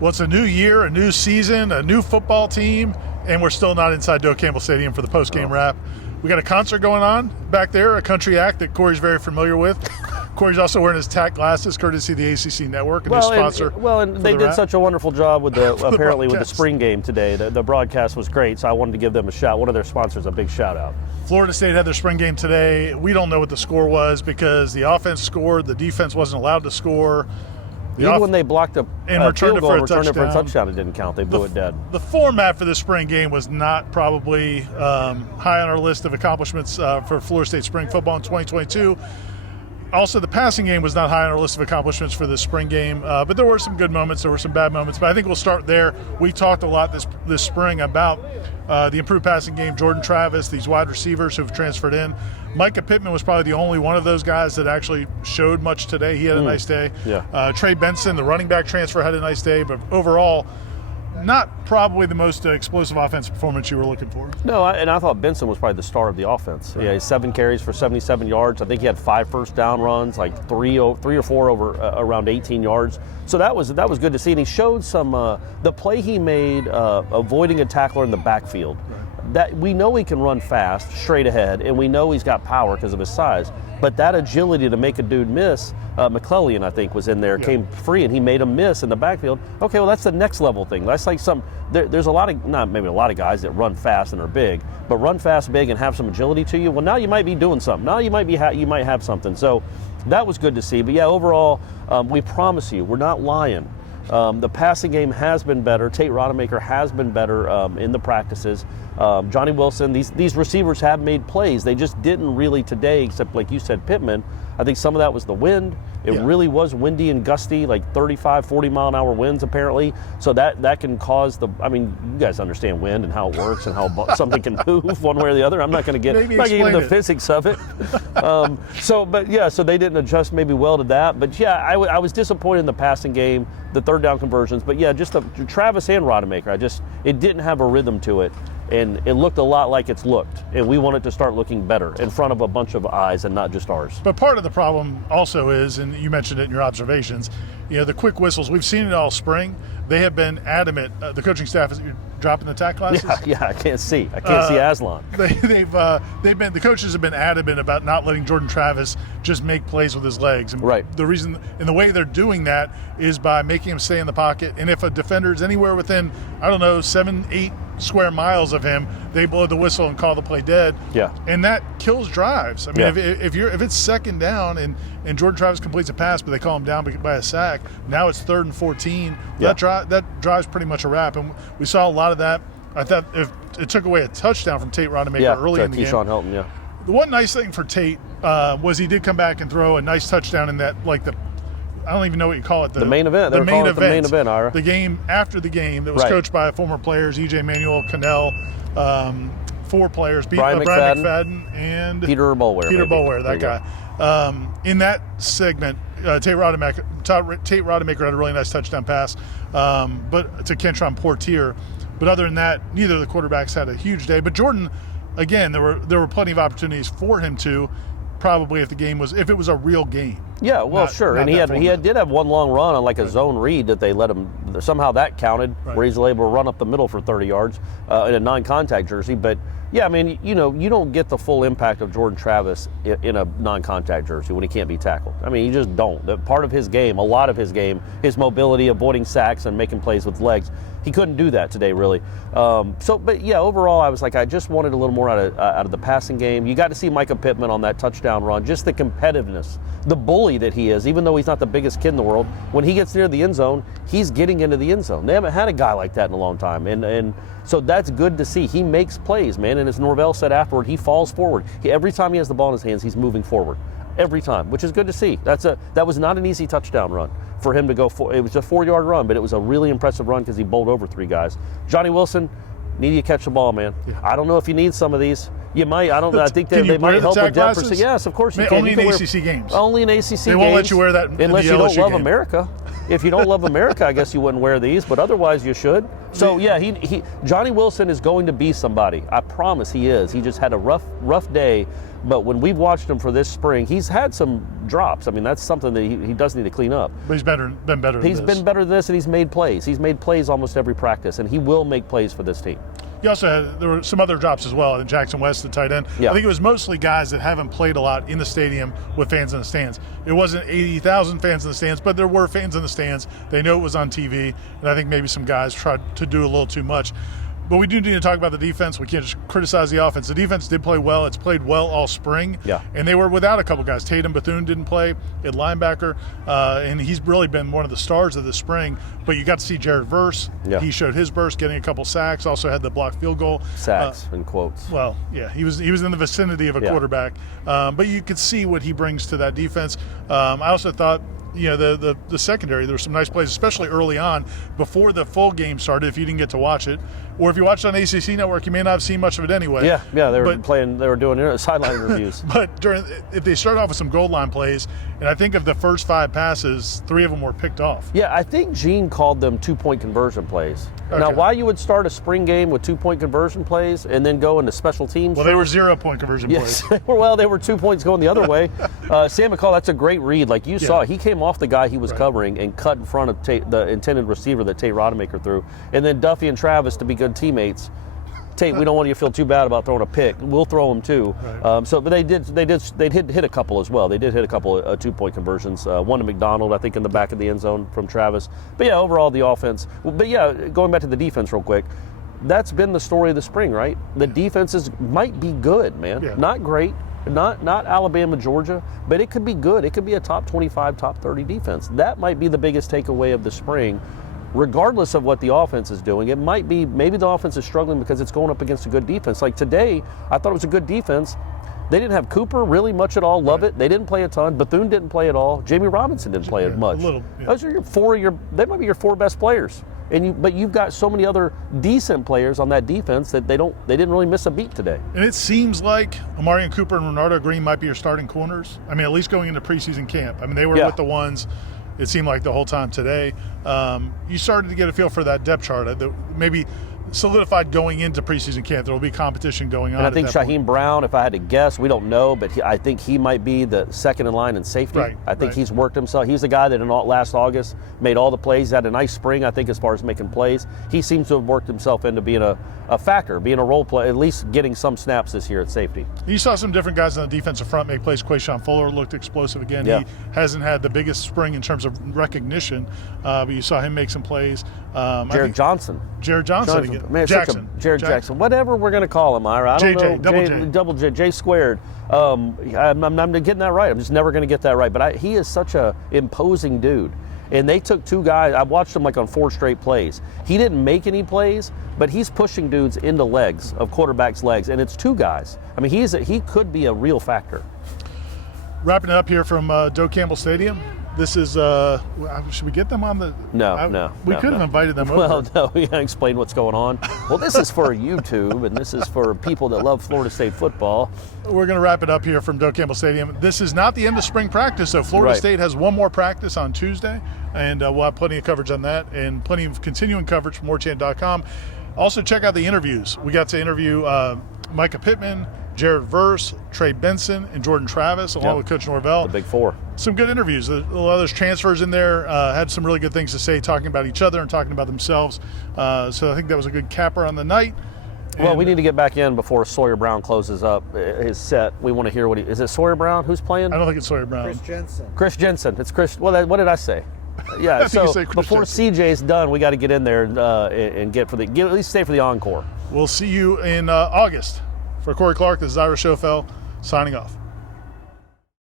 Well, it's a new year, a new season, a new football team, and we're still not inside Doak Campbell Stadium for the post-game wrap. We got a concert going on back there, a country act that Corey's very familiar with. Corey's also wearing his TAC glasses, courtesy of the ACC Network, and his sponsor. And they did such a wonderful job with apparently with the spring game today. The broadcast was great, so I wanted to give them a shout. One of their sponsors, a big shout out. Florida State had their spring game today. We don't know what the score was because the offense scored, the defense wasn't allowed to sore. Even when they blocked a field goal and returned it for a touchdown, it didn't count. They blew it dead. The format for the spring game was not probably high on our list of accomplishments for Florida State spring football in 2022. Also, the passing game was not high on our list of accomplishments for the spring game, but there were some good moments, there were some bad moments, but I think we'll start there. We talked a lot this spring about the improved passing game, Jordan Travis, these wide receivers who've transferred in. Micah Pittman was probably the only one of those guys that actually showed much today. He had a nice day. Yeah. Trey Benson, the running back transfer, had a nice day, but overall, not probably the most explosive offensive performance you were looking for. No, and I thought Benson was probably the star of the offense. Right. Yeah, he had 7 carries for 77 yards. I think he had 5 first down runs, like three or four over around 18 yards. So that was good to see. And he showed some the play he made avoiding a tackler in the backfield. Right. That we know he can run fast, straight ahead, and we know he's got power because of his size. But that agility to make a dude miss, McClellan, I think, was in there, came free, and he made him miss in the backfield. Okay, well, that's the next level thing. That's like there's a lot of, not maybe a lot of guys that run fast and are big, but run fast, big, and have some agility to you. Well, now you might be doing something. Now you might have something. So that was good to see. But yeah, overall, we promise you, we're not lying. The passing game has been better. Tate Rodemaker has been better in the practices. Johnny Wilson, these receivers have made plays. They just didn't really today, except like you said, Pittman. I think some of that was the wind. It really was windy and gusty, like 35, 40 mile an hour winds apparently. So that can cause you guys understand wind and how it works and how something can move one way or the other. I'm not going to get into the physics of it. So they didn't adjust maybe well to that. But yeah, I was disappointed in the passing game, the third down conversions. But yeah, just Travis and Rodemaker, it didn't have a rhythm to it. And it looked a lot like it's looked, and we want it to start looking better in front of a bunch of eyes and not just ours. But part of the problem also is, and you mentioned it in your observations, the quick whistles. We've seen it all spring. They have been adamant. The coaching staff is dropping the TAC classes. Yeah, I can't see Aslan. The coaches have been adamant about not letting Jordan Travis just make plays with his legs. And right. The reason and the way they're doing that is by making him stay in the pocket. And if a defender is anywhere within, 7-8 square miles of him, they blow the whistle and call the play dead. Yeah. And that kills drives. If it's second down and Jordan Travis completes a pass, but they call him down by a sack, now it's 3rd and 14. Yeah. That drives pretty much a wrap. And we saw a lot of that. I thought if it took away a touchdown from Tate Rodemaker early in the game. Keyshawn Helton, yeah. The one nice thing for Tate was he did come back and throw a nice touchdown in that, I don't even know what you call it. The main event. The main event, Ira. The game after the game that was coached by former players, E.J. Manuel, Cannell, 4 players, Brian McFadden, and Peter Boulware, that guy. In that segment, Tate Rodemaker had a really nice touchdown pass, but to Kentron Portier. But other than that, neither of the quarterbacks had a huge day. But Jordan, again, there were plenty of opportunities for him to, probably if it was a real game. Yeah, well, sure. And he did have one long run on like a zone read that they let him, somehow that counted, where he's able to run up the middle for 30 yards in a non-contact jersey. But yeah, you don't get the full impact of Jordan Travis in a non-contact jersey when he can't be tackled. You just don't. Part of his game, a lot of his game, his mobility, avoiding sacks and making plays with legs. He couldn't do that today, really. But yeah, overall, I was like, I just wanted a little more out of the passing game. You got to see Micah Pittman on that touchdown run, just the competitiveness, the bully that he is, even though he's not the biggest kid in the world. When he gets near the end zone, he's getting into the end zone. They haven't had a guy like that in a long time. And so that's good to see. He makes plays, man. And as Norvell said afterward, he falls forward. Every time he has the ball in his hands, he's moving forward. Every time, which is good to see. That was not an easy touchdown run for him to go for. It was a 4-yard run, but it was a really impressive run because he bowled over 3 guys. Johnny Wilson, need you to catch the ball, man. Yeah. I don't know if you need some of these. You might. I don't know. I think they might help with depth percent. Yes, of course you can. Only in ACC games. Only in ACC games. They won't let you wear that unless you don't love America. If you don't love America, I guess you wouldn't wear these, but otherwise you should. So yeah, Johnny Wilson is going to be somebody. I promise he is. He just had a rough day, but when we've watched him for this spring, he's had some drops. I mean, that's something that he does need to clean up. But he's been better. He's been better than this, and he's made plays. He's made plays almost every practice, and he will make plays for this team. He also there were some other drops as well. And Jackson West, the tight end. Yeah. I think it was mostly guys that haven't played a lot in the stadium with fans in the stands. It wasn't 80,000 fans in the stands, but there were fans in the stands. They know it was on TV, and I think maybe some guys tried to do a little too much. But we do need to talk about the defense. We can't just criticize the offense. The defense did play well. It's played well all spring. Yeah. And they were without a couple guys. Tatum Bethune didn't play at linebacker, and he's really been one of the stars of the spring. But you got to see Jared Verse. Yeah. He showed his burst, getting a couple sacks. Also had the blocked field goal. Sacks in quotes. Well, yeah, he was in the vicinity of a quarterback. But you could see what he brings to that defense. I also thought, the secondary, there were some nice plays, especially early on before the full game started. If you didn't get to watch it, or if you watched it on ACC Network, you may not have seen much of it anyway. Yeah, they were doing sideline interviews. But if they start off with some goal line plays, and I think of the first 5 passes, 3 of them were picked off. Yeah, I think Gene called them 2-point conversion plays. Okay. Now, why you would start a spring game with 2-point conversion plays and then go into special teams? Well, they were 0-point conversion plays. plays. Well, they were 2 points going the other way. Sam McCall, that's a great read. Like you saw, he came off the guy he was covering and cut in front of the intended receiver that Tate Rodemaker threw. And then Duffy and Travis, to be good teammates, Tate, we don't want you to feel too bad about throwing a pick. We'll throw them too. Right. But they hit a couple as well. They did hit a couple of 2-point conversions. One to McDonald, I think, in the back of the end zone from Travis. But yeah, overall the offense. But yeah, going back to the defense real quick, that's been the story of the spring, right? The defenses might be good, man. Yeah. Not great. Not Alabama, Georgia, but it could be good. It could be a top 25, top 30 defense. That might be the biggest takeaway of the spring. Regardless of what the offense is doing, it might be maybe the offense is struggling because it's going up against a good defense. Like today, I thought it was a good defense. They didn't have Cooper really much at all. Love it. They didn't play a ton. Bethune didn't play at all. Jamie Robinson didn't play much. A little. Yeah. Those are they might be your 4 best players. But you've got so many other decent players on that defense that they didn't really miss a beat today. And it seems like Amarian Cooper and Renardo Green might be your starting corners. I mean, at least going into preseason camp. I mean, they were with the ones. It seemed like the whole time today. You started to get a feel for that depth chart. Maybe solidified going into preseason camp. There will be competition going on. And I think Shaheem Brown, if I had to guess, we don't know, but I think he might be the second in line in safety. Right, I think he's worked himself. He's the guy that last August made all the plays. He had a nice spring, I think, as far as making plays. He seems to have worked himself into being a factor, being a role player, at least getting some snaps this year at safety. You saw some different guys on the defensive front make plays. Quayshawn Fuller looked explosive again. Yeah. He hasn't had the biggest spring in terms of recognition, but you saw him make some plays. Jared Johnson again. Man, Jackson, whatever we're going to call him, Ira. I don't know. Double J squared. I'm getting that right. I'm just never going to get that right. But he is such a imposing dude. And they took 2 guys. I watched him on 4 straight plays. He didn't make any plays, but he's pushing dudes into legs of quarterbacks' legs, and it's 2 guys. I mean, he could be a real factor. Wrapping it up here from Doak Campbell Stadium. This is, should we get them on the? No. We could have invited them over. Well, no, we gotta explain what's going on. Well, this is for YouTube, and this is for people that love Florida State football. We're going to wrap it up here from Doak Campbell Stadium. This is not the end of spring practice, so Florida State has one more practice on Tuesday, and we'll have plenty of coverage on that and plenty of continuing coverage from Warchant.com. Also, check out the interviews. We got to interview Micah Pittman, Jared Verse, Trey Benson, and Jordan Travis, along with Coach Norvell. The Big Four. Some good interviews. A lot of those transfers in there had some really good things to say, talking about each other and talking about themselves. So I think that was a good capper on the night. Well, we need to get back in before Sawyer Brown closes up his set. We want to hear is it Sawyer Brown? Who's playing? I don't think it's Sawyer Brown. Chris Jensen. It's Chris. Well, what did I say? Yeah, so before CJ's done, we got to get in there and at least stay for the encore. We'll see you in August. For Corey Clark, this is Ira Schoffel signing off.